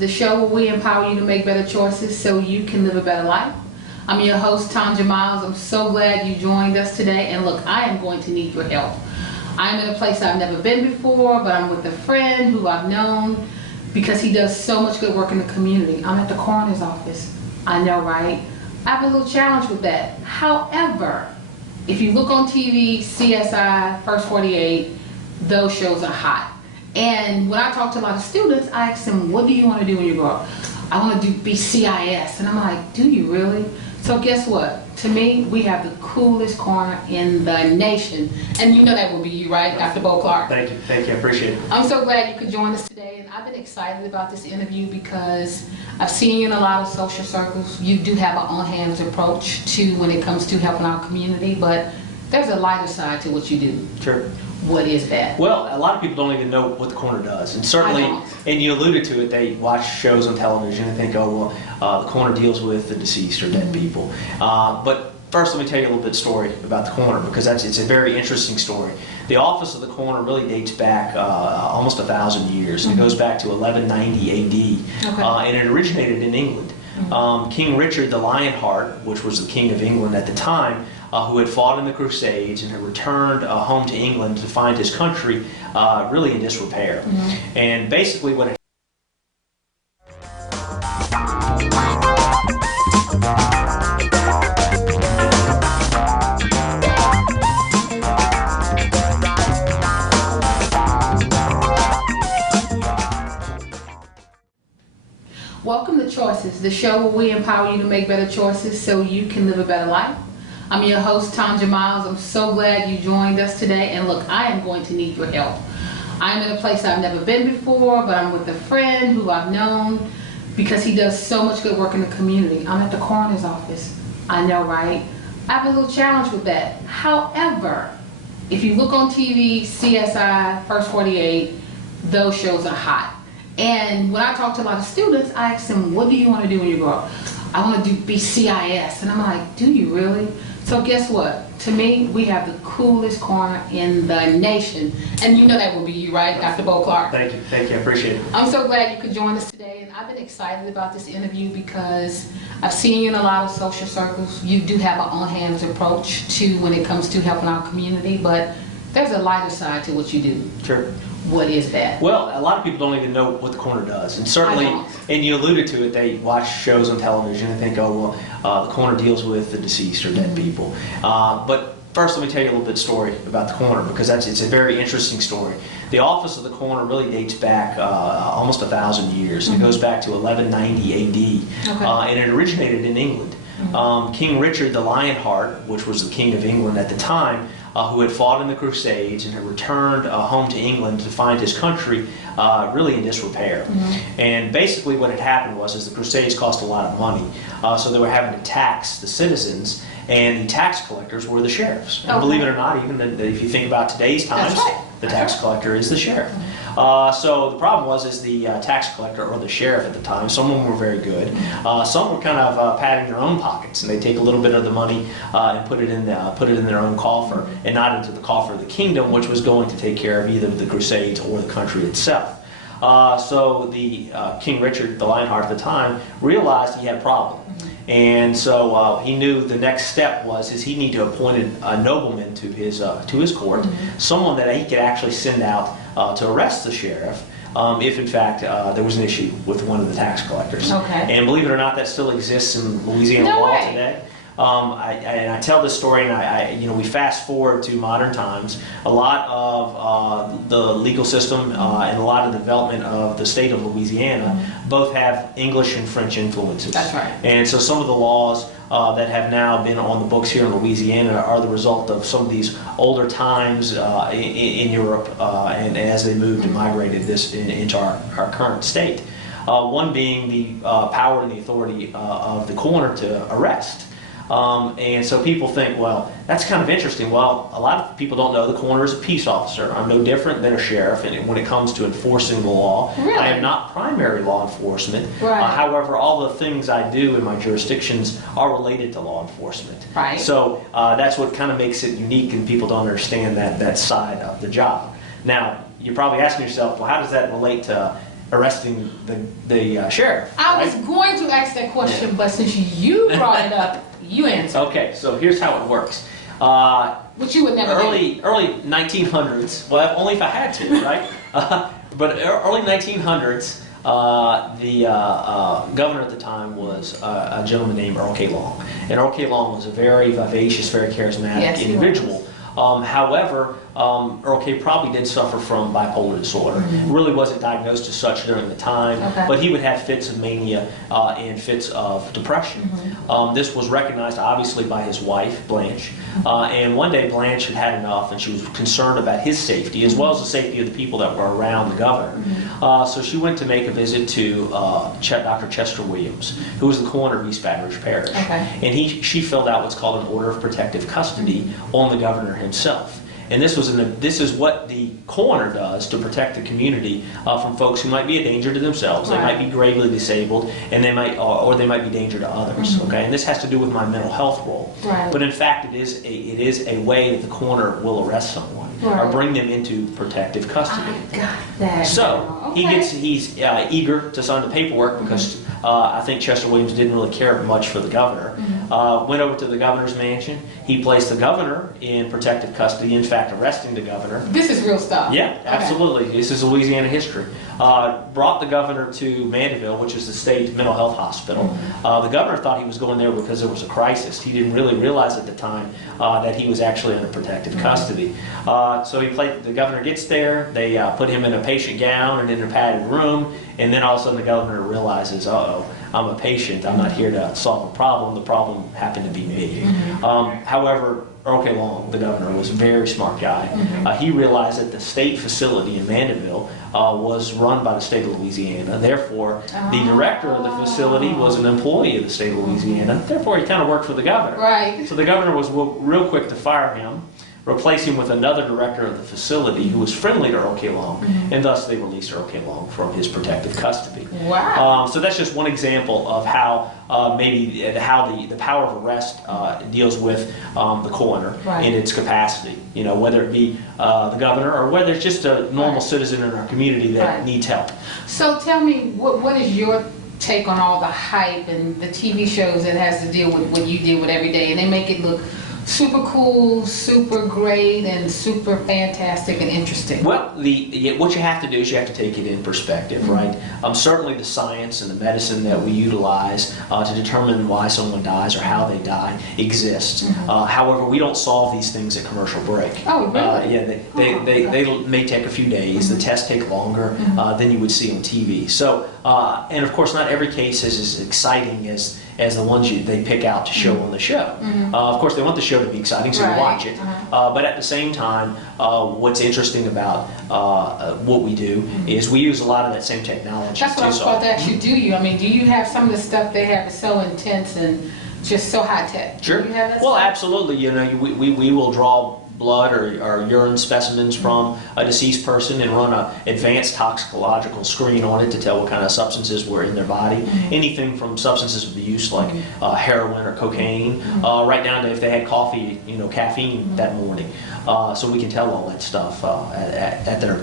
the show where we empower you to make better choices so you can live a better life. I'm your host, Tonja Myles. I'm so glad you joined us today. And look, I am going to need your help. I'm in a place I've never been before, but I'm with a friend who I've known because he does so much good work in the community. I'm at the coroner's office. I know, right? I have a little challenge with that. However, if you look on TV, CSI, First 48, those shows are hot. And when I talk to a lot of students, I ask them, what do you want to do when you grow up? I want to be CIS. And I'm like, do you really? So guess what? To me, we have the coolest coroner in the nation. And you know that will be you, right, Dr. Bo Clark? Thank you, I appreciate it. I'm so glad you could join us today. And I've been excited about this interview because I've seen you in a lot of social circles. You do have an on-hands approach to when it comes to helping our community, but there's a lighter side to what you do. Sure. What is that? Well, a lot of people don't even know what the coroner does, and certainly, and you alluded to it, they watch shows on television and think, oh, well, the coroner deals with the deceased or dead people. But first, let me tell you a little bit story about the coroner, because it's a very interesting story. The office of the coroner really dates back almost 1,000 years. It goes back to 1190 AD, and it originated in England. King Richard the Lionheart, which was the king of England at the time, who had fought in the Crusades and had returned home to England to find his country really in disrepair. And basically what Welcome to Choices, the show where we empower you to make better choices so you can live a better life. I'm your host, Tonja Myles. I'm so glad you joined us today. And look, I am going to need your help. I'm in a place I've never been before, but I'm with a friend who I've known because he does so much good work in the community. I'm at the coroner's office. I know, right? I have a little challenge with that. However, if you look on TV, CSI, First 48, those shows are hot. And when I talk to a lot of students, I ask them, what do you want to do when you grow up? I want to be CIS. And I'm like, do you really? So guess what? To me, we have the coolest coroner in the nation. And you know that will be you, right, Dr. Bo Clark? Thank you, I appreciate it. I'm so glad you could join us today. And I've been excited about this interview because I've seen you in a lot of social circles. You do have an on-hands approach to when it comes to helping our community, but there's a lighter side to what you do. Sure. What is that? Well, a lot of people don't even know what the coroner does, and certainly, and you alluded to it, they watch shows on television and think, oh, well, the coroner deals with the deceased or dead people. But first, let me tell you a little bit story about the coroner, because it's a very interesting story. The office of the coroner really dates back almost 1,000 years. It goes back to 1190 AD, and it originated in England. King Richard the Lionheart, which was the king of England at the time, who had fought in the Crusades and had returned home to England to find his country really in disrepair. And basically what had happened was the Crusades cost a lot of money, so they were having to tax the citizens, and the tax collectors were the sheriffs. And believe it or not, even if you think about today's times, the tax collector is the sheriff. So the problem was the tax collector or the sheriff at the time, some of them were very good, some were kind of padding their own pockets, and they take a little bit of the money and put it in their own coffer and not into the coffer of the kingdom, which was going to take care of either the Crusades or the country itself. So the King Richard the Lionheart at the time realized he had a problem. And so he knew the next step was he needed to appoint a nobleman to his court, someone that he could actually send out to arrest the sheriff if in fact there was an issue with one of the tax collectors. And believe it or not, that still exists in Louisiana law today. I tell this story, and we fast forward to modern times. A lot of the legal system and a lot of the development of the state of Louisiana both have English and French influences. That's right. And so some of the laws that have now been on the books here in Louisiana are the result of some of these older times in Europe, and as they moved and migrated this into our current state. One being the power and the authority of the coroner to arrest. And so people think, well, that's kind of interesting. Well, a lot of people don't know the coroner is a peace officer. I'm no different than a sheriff when it comes to enforcing the law. Really? I am not primary law enforcement. Right. However, all the things I do in my jurisdictions are related to law enforcement. Right. So that's what kind of makes it unique, and people don't understand that side of the job. Now, you're probably asking yourself, well, how does that relate to arresting the sheriff. I was right? going to ask that question, but since you brought it up, you answered. Okay, so here's how it works. Which you would never do. Early 1900s. Well, only if I had to, right? But early 1900s. The governor at the time was a gentleman named Earl K. Long. And Earl K. Long was a very vivacious, very charismatic individual. However, Earl K. probably did suffer from bipolar disorder. Really wasn't diagnosed as such during the time, but he would have fits of mania and fits of depression. This was recognized obviously by his wife, Blanche, and one day Blanche had had enough and she was concerned about his safety as well as the safety of the people that were around the governor. So she went to make a visit to Dr. Chester Williams, who was the coroner of East Baton Rouge Parish. And she filled out what's called an order of protective custody on the governor himself. And this is what the coroner does to protect the community from folks who might be a danger to themselves. They might be gravely disabled, and they might be a danger to others. Okay, and this has to do with my mental health role. But in fact, it is a way that the coroner will arrest someone or bring them into protective custody. I got that. So he's eager to sign the paperwork because I think Chester Williams didn't really care much for the governor. Went over to the governor's mansion. He placed the governor in protective custody, in fact, arresting the governor. This is real stuff. Yeah, absolutely. This is Louisiana history. Brought the governor to Mandeville, which is the state mental health hospital. The governor thought he was going there because there was a crisis. He didn't really realize at the time that he was actually under protective custody. So the governor gets there. They put him in a patient gown and in a padded room, and then all of a sudden the governor realizes, uh-oh, I'm a patient. I'm not here to solve a problem. The problem happened to be me. However, Earl K. Long, the governor, was a very smart guy. He realized that the state facility in Mandeville was run by the state of Louisiana. Therefore, the director of the facility was an employee of the state of Louisiana. Therefore, he kind of worked for the governor. So the governor was real quick to fire him, replace him with another director of the facility who was friendly to Earl K. Long, and thus they released Earl K. Long from his protective custody. So that's just one example of how how the power of arrest deals with the coroner in its capacity. You know, whether it be the governor or whether it's just a normal citizen in our community that needs help. So tell me, what is your take on all the hype and the TV shows that has to deal with what you deal with every day, and they make it look super cool, super great, and super fantastic and interesting? Well, what you have to do is you have to take it in perspective, right? Certainly the science and the medicine that we utilize to determine why someone dies or how they die exists. However, we don't solve these things at commercial break. Oh, really? They may take a few days. The tests take longer than you would see on TV. So, and of course, not every case is as exciting as the ones they pick out to show on the show. Of course, they want the show to be exciting, so you watch it. But at the same time, what's interesting about what we do is we use a lot of that same technology. That's what I was about to ask you. Do you have some of the stuff they have is so intense and just so high tech? Sure. Do you have that Well, stuff? absolutely. You know, we will draw blood or urine specimens from a deceased person and run an advanced toxicological screen on it to tell what kind of substances were in their body. Anything from substances of use like heroin or cocaine, right down to if they had coffee, caffeine that morning. So we can tell all that stuff at their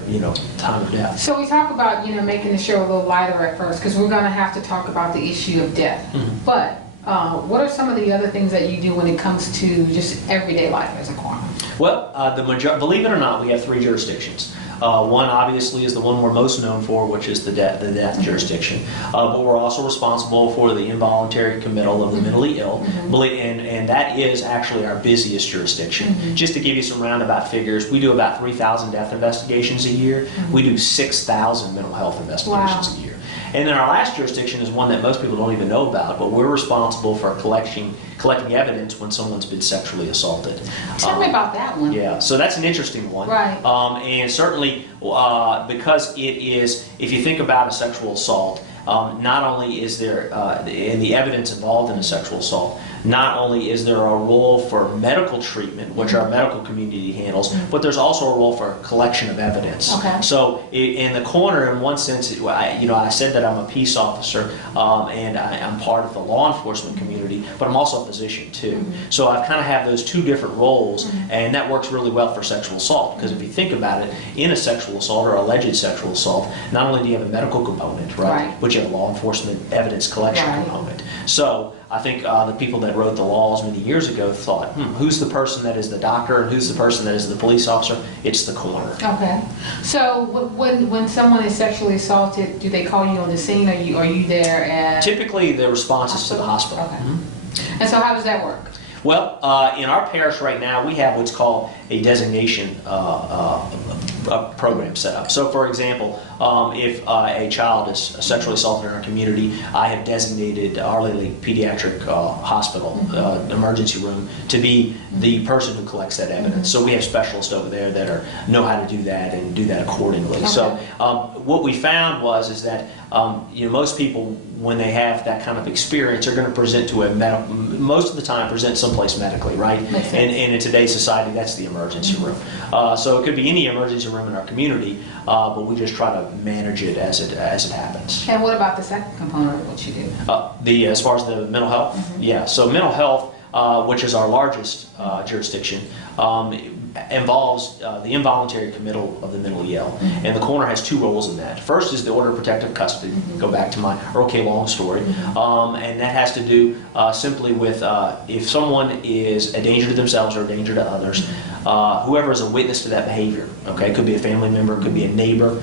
time of death. So we talk about making the show a little lighter at first because we're going to have to talk about the issue of death. But what are some of the other things that you do when it comes to just everyday life as a coroner? Well, believe it or not, we have 3 jurisdictions. One obviously is the one we're most known for, which is the death jurisdiction. But we're also responsible for the involuntary committal of the mentally ill, and that is actually our busiest jurisdiction. Just to give you some roundabout figures, we do about 3,000 death investigations a year. We do 6,000 mental health investigations a year. And then our last jurisdiction is one that most people don't even know about, but we're responsible for collecting evidence when someone's been sexually assaulted. Tell me about that one. Yeah, so that's an interesting one. And certainly because it is, if you think about a sexual assault, not only is there, in the evidence involved in a sexual assault, not only is there a role for medical treatment, which our medical community handles, but there's also a role for collection of evidence. Okay. So in the coroner, in one sense, I said that I'm a peace officer and I'm part of the law enforcement community, but I'm also a physician too. So I kind of have those two different roles, and that works really well for sexual assault, because if you think about it, in a sexual assault or alleged sexual assault, not only do you have a medical component, right? But you have a law enforcement evidence collection component. So I think the people that wrote the laws many years ago thought, who's the person that is the doctor and who's the person that is the police officer? It's the coroner. Okay. So when someone is sexually assaulted, do they call you on the scene, or are you there at? Typically, the response is to the hospital. Okay. And so how does that work? Well, in our parish right now, we have what's called a designation program set up. So, for example, if a child is sexually assaulted in our community, I have designated Our Lady Pediatric Hospital emergency room to be the person who collects that evidence. So we have specialists over there that know how to do that and do that accordingly. Okay. So what we found is that most people, when they have that kind of experience, are going to present to most of the time present someplace medically, right? And in today's society, that's the emergency room. So it could be any emergency room in our community, but we just try to manage it as it happens. And what about the second component of what you do? As far as the mental health, yeah. So mental health, which is our largest jurisdiction, involves the involuntary committal of the mentally ill. And the coroner has two roles in that. First is the order of protective custody. Go back to my Earl K. Long story. And that has to do simply with if someone is a danger to themselves or a danger to others, whoever is a witness to that behavior, okay, it could be a family member, it could be a neighbor,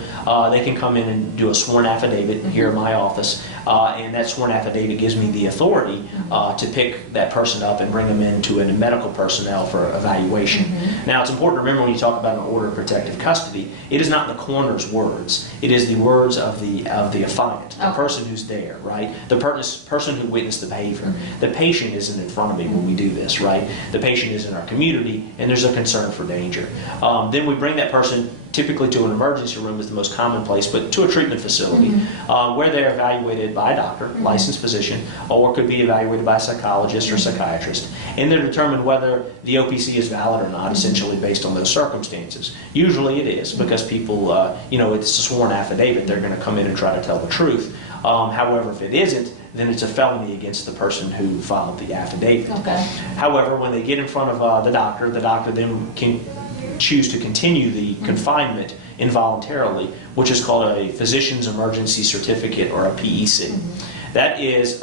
they can come in and do a sworn affidavit here in my office, and that sworn affidavit gives me the authority to pick that person up and bring them into a medical personnel for evaluation. Now, it's important to remember when you talk about an order of protective custody, it is not the coroner's words. It is the words of the affiant, the person who's there, right? The person who witnessed the behavior. The patient isn't in front of me when we do this, right? The patient is in our community, and there's a concern for danger. Then we bring that person typically to an emergency room is the most common place, but to a treatment facility where they're evaluated by a doctor, licensed physician, or could be evaluated by a psychologist or psychiatrist, and they're determined whether the OPC is valid or not, essentially based on those circumstances. Usually it is, because people, it's a sworn affidavit, they're going to come in and try to tell the truth. However, if it isn't, then it's a felony against the person who filed the affidavit. Okay. However, when they get in front of the doctor then can choose to continue the confinement involuntarily, which is called a physician's emergency certificate, or a PEC. That's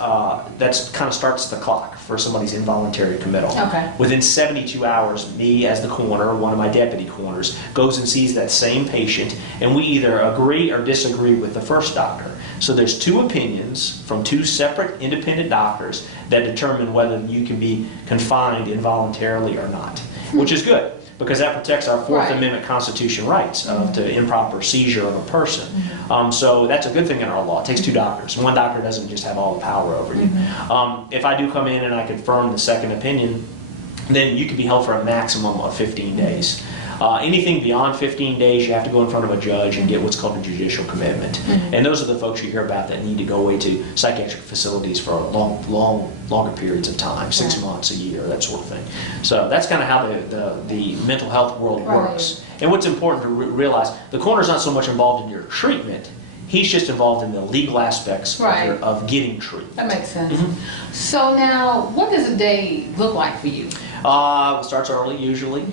kind of starts the clock for somebody's involuntary committal. Okay. Within 72 hours, me as the coroner, or one of my deputy coroners, goes and sees that same patient, and we either agree or disagree with the first doctor. So there's two opinions from two separate independent doctors that determine whether you can be confined involuntarily or not, which is good, because that protects our Fourth Amendment Constitution rights to improper seizure of a person. So that's a good thing in our law. It takes two doctors. One doctor doesn't just have all the power over you. If I do come in and I confirm the second opinion, then you can be held for a maximum of 15 days. Anything beyond 15 days, you have to go in front of a judge and get what's called a judicial commitment. And those are the folks you hear about that need to go away to psychiatric facilities for longer periods of time, 6 months, a year, that sort of thing. So that's kind of how the mental health world works. And what's important to realize, the coroner's not so much involved in your treatment. He's just involved in the legal aspects of getting treatment. That makes sense. So now, what does a day look like for you? It starts early usually.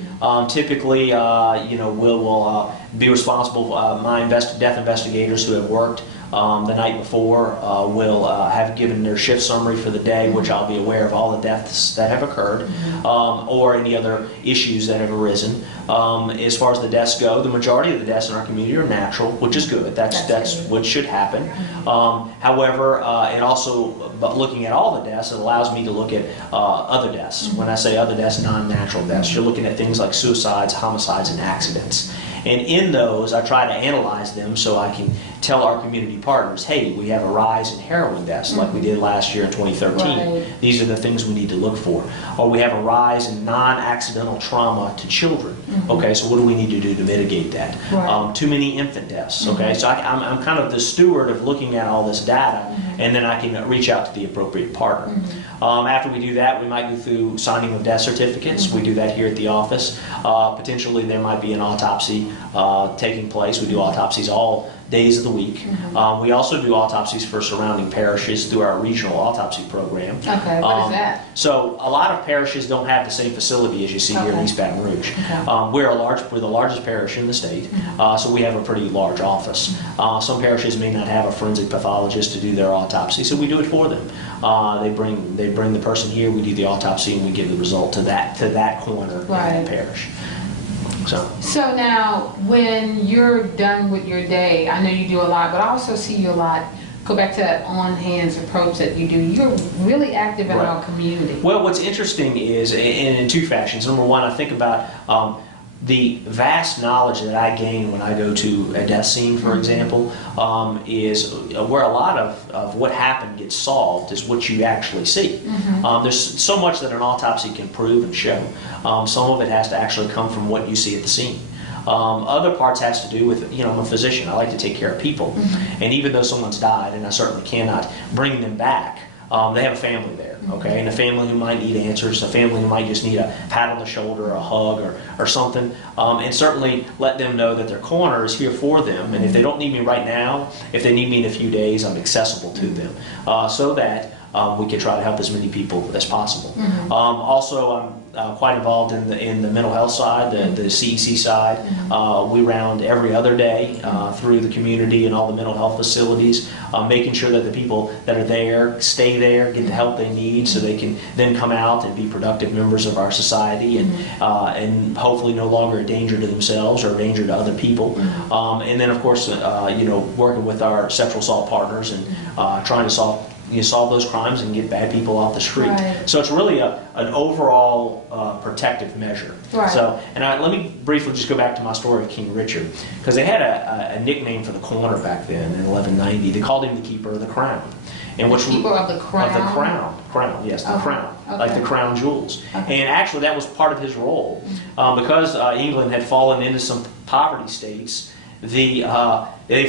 Typically, we'll be responsible. My death investigators who have worked the night before will have given their shift summary for the day, which I'll be aware of all the deaths that have occurred or any other issues that have arisen. As far as the deaths go, the majority of the deaths in our community are natural, which is good. That's what should happen. However, it also, looking at all the deaths, it allows me to look at other deaths. When I say other deaths, non-natural deaths, you're looking at things like suicides, homicides, and accidents. And in those, I try to analyze them so I can tell our community partners, hey, we have a rise in heroin deaths like we did last year in 2013. Right. These are the things we need to look for. Or we have a rise in non-accidental trauma to children. Okay, so what do we need to do to mitigate that? Right. Too many infant deaths. Okay, so I'm kind of the steward of looking at all this data, and then I can reach out to the appropriate partner. After we do that, we might go through signing of death certificates. We do that here at the office. Potentially there might be an autopsy taking place. We do autopsies all days of the week. We also do autopsies for surrounding parishes through our regional autopsy program. Okay, what is that? So a lot of parishes don't have the same facility as you see here in East Baton Rouge. Okay. We're the largest parish in the state, so we have a pretty large office. Some parishes may not have a forensic pathologist to do their autopsy, so we do it for them. They bring the person here, we do the autopsy, and we give the result to that coroner in that parish. So now, when you're done with your day, I know you do a lot, but I also see you a lot. Go back to that on-hands approach that you do. You're really active in our community. Well, what's interesting is, in two fashions. Number one, I think about the vast knowledge that I gain when I go to a death scene, for example, is where a lot of what happened gets solved is what you actually see. There's so much that an autopsy can prove and show. Some of it has to actually come from what you see at the scene. Other parts has to do with, I'm a physician. I like to take care of people. And even though someone's died, and I certainly cannot bring them back, they have a family there, okay? And a family who might need answers, a family who might just need a pat on the shoulder, a hug, or something. And certainly let them know that their coroner is here for them. And if they don't need me right now, if they need me in a few days, I'm accessible to them. So that we can try to help as many people as possible. Also, I'm quite involved in the mental health side, the CEC side. We round every other day through the community and all the mental health facilities, making sure that the people that are there stay there, get the help they need, so they can then come out and be productive members of our society, and hopefully no longer a danger to themselves or a danger to other people. And then, of course, working with our sexual assault partners and trying to solve those crimes and get bad people off the street. So it's really an overall protective measure. So, and let me briefly just go back to my story of King Richard, because they had a nickname for the coroner back then in 1190. They called him the Keeper of the Crown. And which Keeper of the Crown? Of the crown, yes, the crown, like the crown jewels. And actually that was part of his role. Because England had fallen into some poverty states, they'd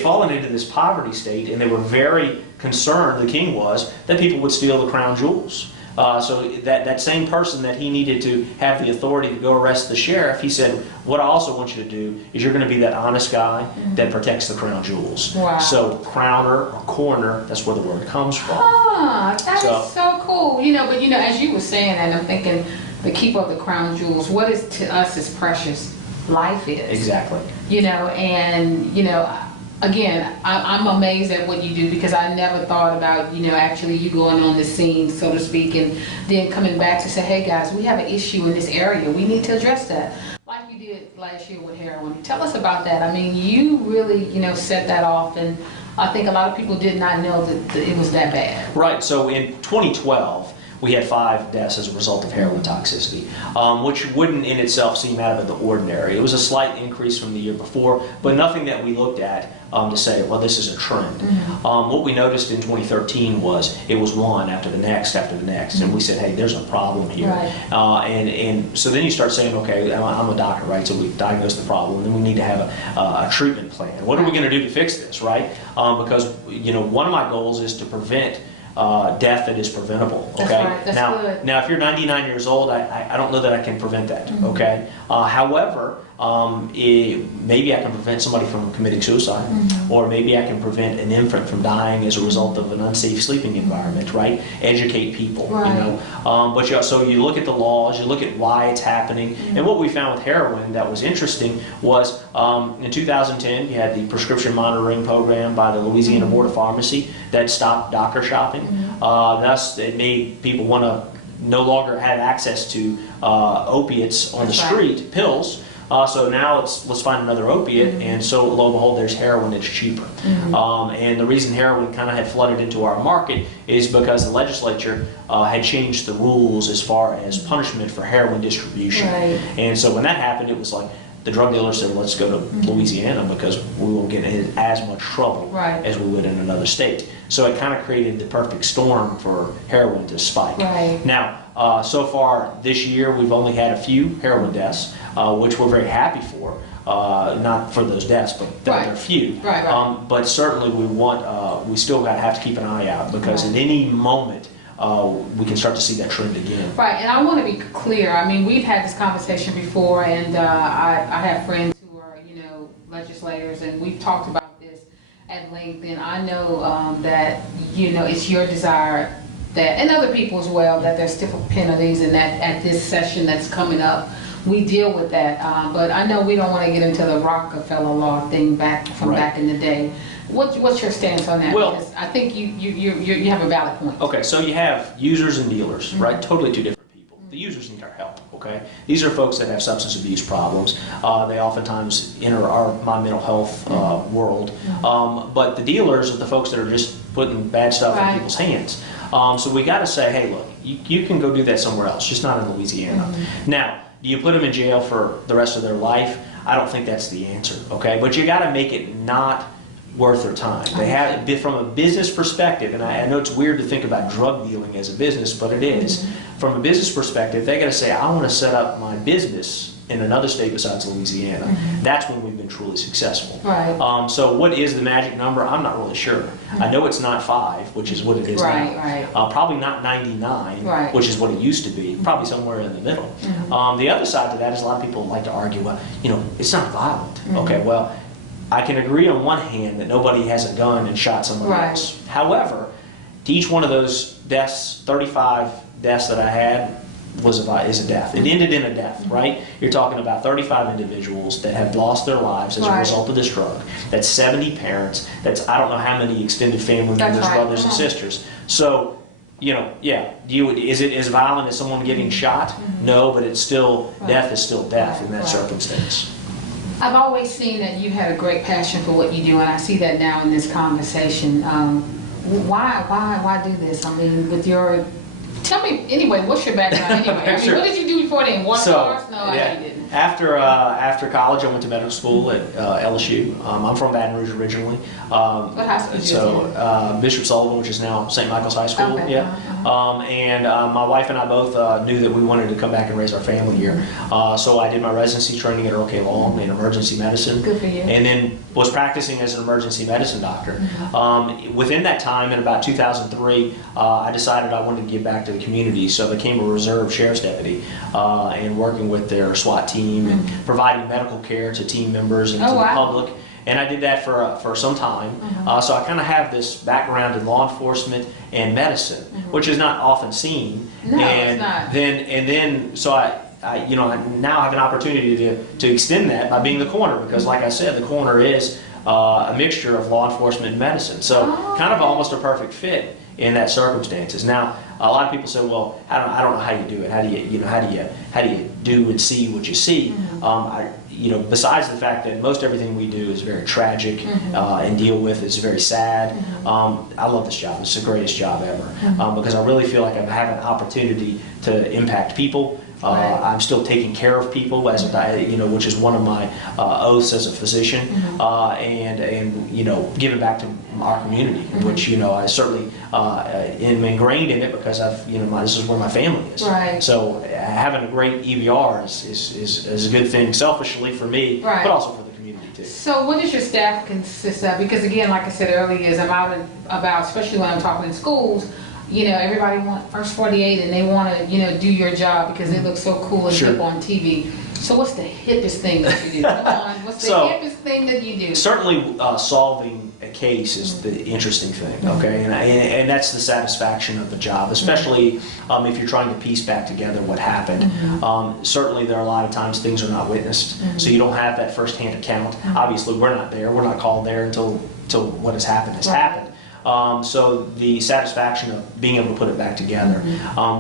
fallen into this poverty state, and they were very concerned, the king was, that people would steal the crown jewels. So that same person that he needed to have the authority to go arrest the sheriff, he said, what I also want you to do is you're going to be that honest guy that protects the crown jewels. So crowner or coroner, that's where the word comes from. That is so cool. But as you were saying that, I'm thinking the keeper of the crown jewels, what is to us is precious life is. Exactly. Again, I'm amazed at what you do, because I never thought about, actually you going on the scene, so to speak, and then coming back to say, hey guys, we have an issue in this area. We need to address that. Like you did last year with heroin. Tell us about that. I mean, you really, set that off, and I think a lot of people did not know that it was that bad. Right. So in 2012, we had 5 deaths as a result of heroin toxicity, which wouldn't in itself seem out of the ordinary. It was a slight increase from the year before, but nothing that we looked at to say, well, this is a trend. What we noticed in 2013 was it was one after the next after the next, and we said, hey, there's a problem here. And so then you start saying, okay, I'm a doctor, right? So we diagnose the problem, and then we need to have a treatment plan. What are we going to do to fix this, right? Because one of my goals is to prevent death that is preventable. Okay. That's good. Now, if you're 99 years old, I don't know that I can prevent that. Okay. However, maybe I can prevent somebody from committing suicide, or maybe I can prevent an infant from dying as a result of an unsafe sleeping environment. Right. Educate people. So you look at the laws, you look at why it's happening, and what we found with heroin that was interesting was in 2010 you had the prescription monitoring program by the Louisiana Board of Pharmacy that stopped doctor shopping. Thus, it made people want to no longer have access to opiates on the street, pills. So now let's find another opiate, and so lo and behold, there's heroin that's cheaper. And the reason heroin kind of had flooded into our market is because the legislature had changed the rules as far as punishment for heroin distribution. And so when that happened, it was like the drug dealer said, let's go to Louisiana because we won't get in as much trouble as we would in another state. So it kind of created the perfect storm for heroin to spike. Now, so far this year, we've only had a few heroin deaths, which we're very happy for. Not for those deaths, but they're few. But certainly we still have to keep an eye out because at any moment we can start to see that trend again. And I want to be clear. I mean, we've had this conversation before, and I have friends who are, legislators, and we've talked about this at length. And I know that, it's your desire that, and other people as well, that there's stiffer penalties, and that at this session that's coming up, we deal with that, but I know we don't want to get into the Rockefeller law thing back in the day. What's your stance on that? Well, because I think you have a valid point. Okay, so you have users and dealers, right? Totally two different people. The users need our help. Okay, these are folks that have substance abuse problems. They oftentimes enter my mental health world, but the dealers are the folks that are just putting bad stuff in people's hands. So we got to say, hey, look, you can go do that somewhere else, just not in Louisiana. Now, do you put them in jail for the rest of their life? I don't think that's the answer, okay? But you got to make it not worth their time. They have, from a business perspective, and I know it's weird to think about drug dealing as a business, but it is. From a business perspective, they got to say, I want to set up my business in another state besides Louisiana. That's when we've been truly successful. So what is the magic number? I'm not really sure. I know it's not 5, which is what it is now. Probably not 99, which is what it used to be. Probably somewhere in the middle. The other side to that is a lot of people like to argue, well, it's not violent. Okay, well, I can agree on one hand that nobody has a gun and shot somebody else. However, to each one of those deaths, 35 deaths that I had, is a death. It ended in a death, right? You're talking about 35 individuals that have lost their lives as a result of this drug. That's 70 parents. That's I don't know how many extended family members, brothers and sisters. So, is it as violent as someone getting shot? No, but it's still death is still death in that circumstance. I've always seen that you had a great passion for what you do, and I see that now in this conversation. Why do this? I mean, with your tell me anyway. What's your background anyway? I mean, what did you do before then? Water cars? No, I didn't. After college, I went to medical school at LSU. I'm from Baton Rouge originally. What high school did you attend? Bishop Sullivan, which is now St. Michael's High School. And my wife and I both knew that we wanted to come back and raise our family here. So I did my residency training at OK Long in emergency medicine. Good for you. And then was practicing as an emergency medicine doctor. Within that time, in about 2003, I decided I wanted to give back to the community, so I became a reserve sheriff's deputy and working with their SWAT team and providing medical care to team members and to the public. And I did that for some time. So I kind of have this background in law enforcement and medicine, which is not often seen. No, it's not. So I now have an opportunity to extend that by being the coroner, because like I said, the coroner is a mixture of law enforcement and medicine. So kind of almost a perfect fit in that circumstances. Now, a lot of people say, well, I don't know how you do it. How do you do and see what you see? Besides the fact that most everything we do is very tragic and deal with is very sad, I love this job. It's the greatest job ever because I really feel like I have an opportunity to impact people. I'm still taking care of people, which is one of my oaths as a physician, and giving back to our community, which I certainly am ingrained in it because this is where my family is. So having a great EVR is a good thing, selfishly for me, but also for the community too. So what does your staff consist of? Because again, like I said earlier, as I'm out and about, especially when I'm talking in schools, everybody wants first 48 and they want to, do your job because it looks so cool and hip on TV. So what's the hippest thing that you do? Come on, what's the hippest thing that you do? Certainly solving a case is the interesting thing, okay? And that's the satisfaction of the job, especially if you're trying to piece back together what happened. Certainly there are a lot of times things are not witnessed, so you don't have that firsthand account. Obviously we're not there, we're not called there until what has happened has happened. So the satisfaction of being able to put it back together,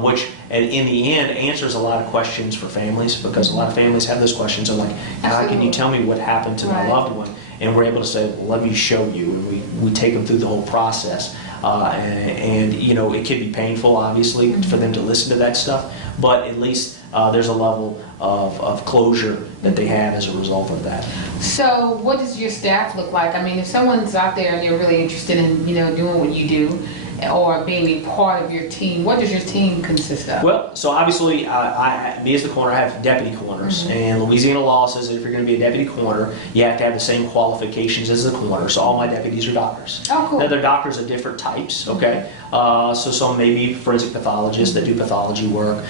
which in the end answers a lot of questions for families, because a lot of families have those questions of like, how can you tell me what happened to my loved one? And we're able to say, well, let me show you, and we take them through the whole process. And it can be painful, obviously, for them to listen to that stuff, but at least there's a level of closure that they have as a result of that. So what does your staff look like? I mean, if someone's out there and they're really interested in, doing what you do or being a part of your team, what does your team consist of? Well, so obviously, me as the coroner, I have deputy coroners, and Louisiana law says that if you're going to be a deputy coroner, you have to have the same qualifications as the coroner. So all my deputies are doctors. Oh, cool. Now, they're doctors of different types, okay? So some may be forensic pathologists that do pathology work,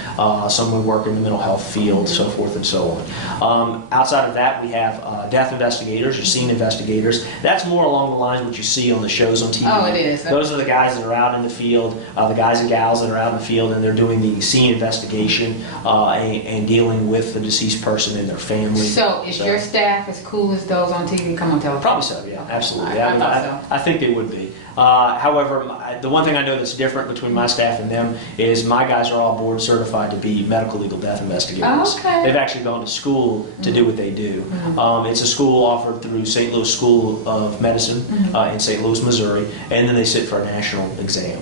some would work in the mental health field, so forth and so on. Outside of that, we have death investigators or scene investigators. That's more along the lines of what you see on the shows on TV. Oh, it is. Okay. Those are the guys that are out in the field, the guys and gals that are out in the field, and they're doing the scene investigation and dealing with the deceased person and their family. So is your staff as cool as those on TV? Come on, tell us. Probably so, yeah, absolutely. I thought so. I think they would be. However, the one thing I know that's different between my staff and them is my guys are all board certified to be medical legal death investigators. Oh, okay. They've actually gone to school to do what they do. It's a school offered through St. Louis School of Medicine in St. Louis, Missouri, and then they sit for a national exam,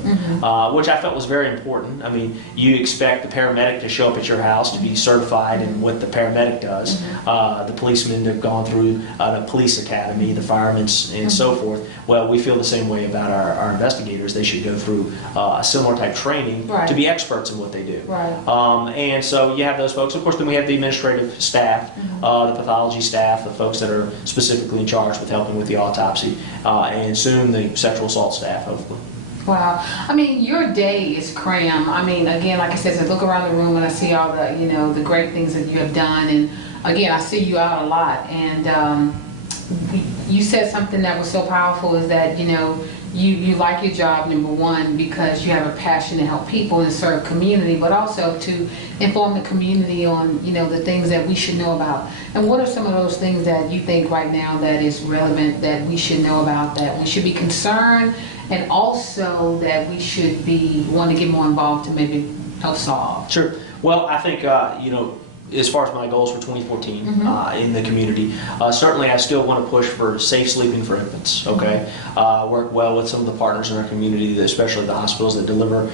which I felt was very important. I mean, you expect the paramedic to show up at your house to be certified in what the paramedic does. The policemen have gone through the police academy, the firemen, and so forth. Well, we feel the same way about our investigators. They should go through a similar type training to be experts in what they do. Right. And so you have those folks. Of course, then we have the administrative staff, the pathology staff, the folks that are specifically in charge with helping with the autopsy, and soon the sexual assault staff, hopefully. Wow. I mean, your day is crammed. I mean, again, like I said, I look around the room and I see all the, the great things that you have done. And again, I see you out a lot. And you said something that was so powerful is that, you like your job, number one, because you have a passion to help people and serve community, but also to inform the community on, the things that we should know about. And what are some of those things that you think right now that is relevant that we should know about, that we should be concerned, and also that we should be wanting to get more involved to maybe help solve? Sure. Well, I think, as far as my goals for 2014 in the community, certainly I still want to push for safe sleeping for infants, okay? Work well with some of the partners in our community, especially the hospitals that deliver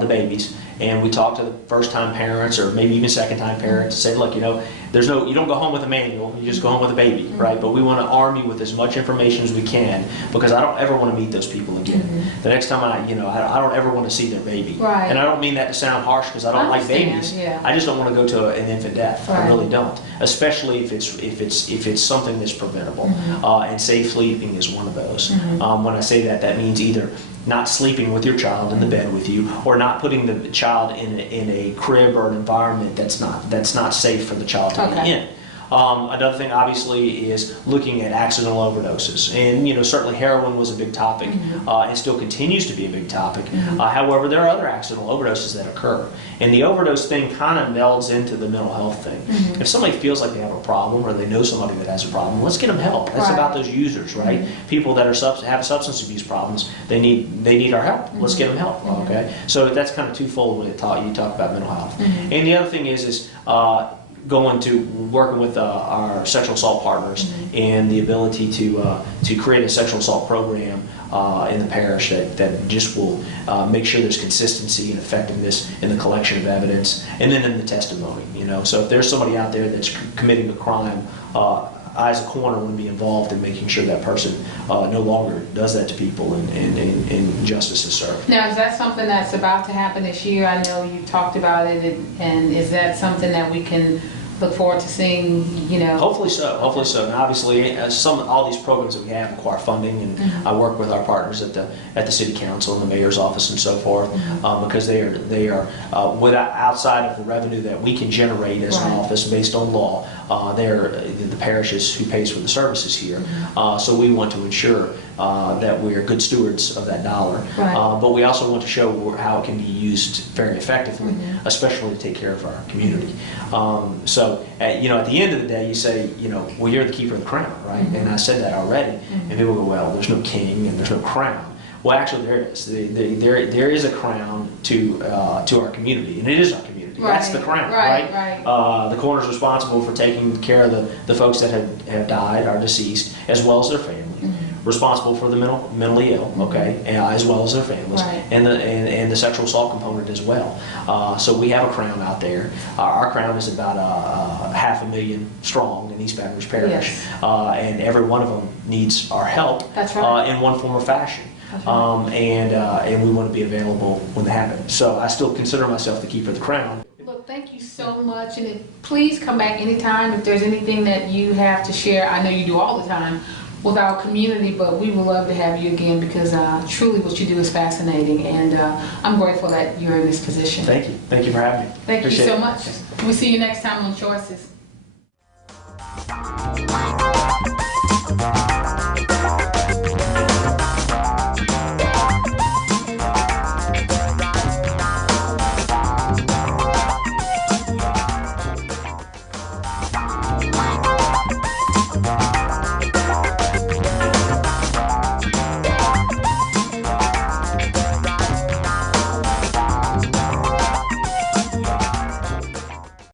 the babies. And we talk to the first-time parents or maybe even second-time parents and say, look, you don't go home with a manual, you just go home with a baby, right? But we want to arm you with as much information as we can, because I don't ever want to meet those people again. The next time I don't ever want to see their baby. Right. And I don't mean that to sound harsh, because I don't like babies. Yeah. I just don't want to go to an infant death. Right. I really don't. Especially if it's something that's preventable. And safe sleeping is one of those. When I say that, that means either not sleeping with your child in the bed with you, or not putting the child in a crib or an environment that's not safe for the child to be in. Another thing, obviously, is looking at accidental overdoses. And, certainly heroin was a big topic and still continues to be a big topic. However, there are other accidental overdoses that occur. And the overdose thing kind of melds into the mental health thing. If somebody feels like they have a problem or they know somebody that has a problem, let's get them help. That's about those users, right? People that have substance abuse problems, they need our help. Let's get them help, okay? So that's kind of twofold when you talk about mental health. And the other thing is going to working with our sexual assault partners and the ability to create a sexual assault program in the parish that just will make sure there's consistency and effectiveness in the collection of evidence and then in the testimony. So if there's somebody out there that's committing a crime, I as a coroner want to be involved in making sure that person no longer does that to people and justice is served. Now, is that something that's about to happen this year? I know you talked about it, and is that something that we can look forward to seeing, Hopefully so. And obviously, all these programs that we have require funding, and I work with our partners at the city council and the mayor's office and so forth, because they are outside of the revenue that we can generate as an office based on law. They're the parishes who pays for the services here. So we want to ensure that we are good stewards of that dollar, but we also want to show how it can be used very effectively, especially to take care of our community. So, at the end of the day, you say, well, you're the keeper of the crown, right? And I said that already, and people go, well, there's no king and there's no crown. Well, actually, there is. There is a crown to our community, and it is our community. That's the crown, right? The coroner is responsible for taking care of the folks that have died, are deceased, as well as their family. responsible for the mentally ill, okay, as well as their families, Right. and the sexual assault component as well. So we have a crown out there. Our crown is about 500,000 strong in East Baton Rouge Parish, Yes. and every one of them needs our help. That's right. In one form or fashion. That's right. And we want to be available when that happens. So I still consider myself the keeper of the crown. Look, thank you so much, and please come back anytime if there's anything that you have to share. I know you do all the time with our community, but we would love to have you again because truly what you do is fascinating, and I'm grateful that you're in this position. Thank you. Thank you for having me. Thank Appreciate you so it. much. We'll see you next time on Choices.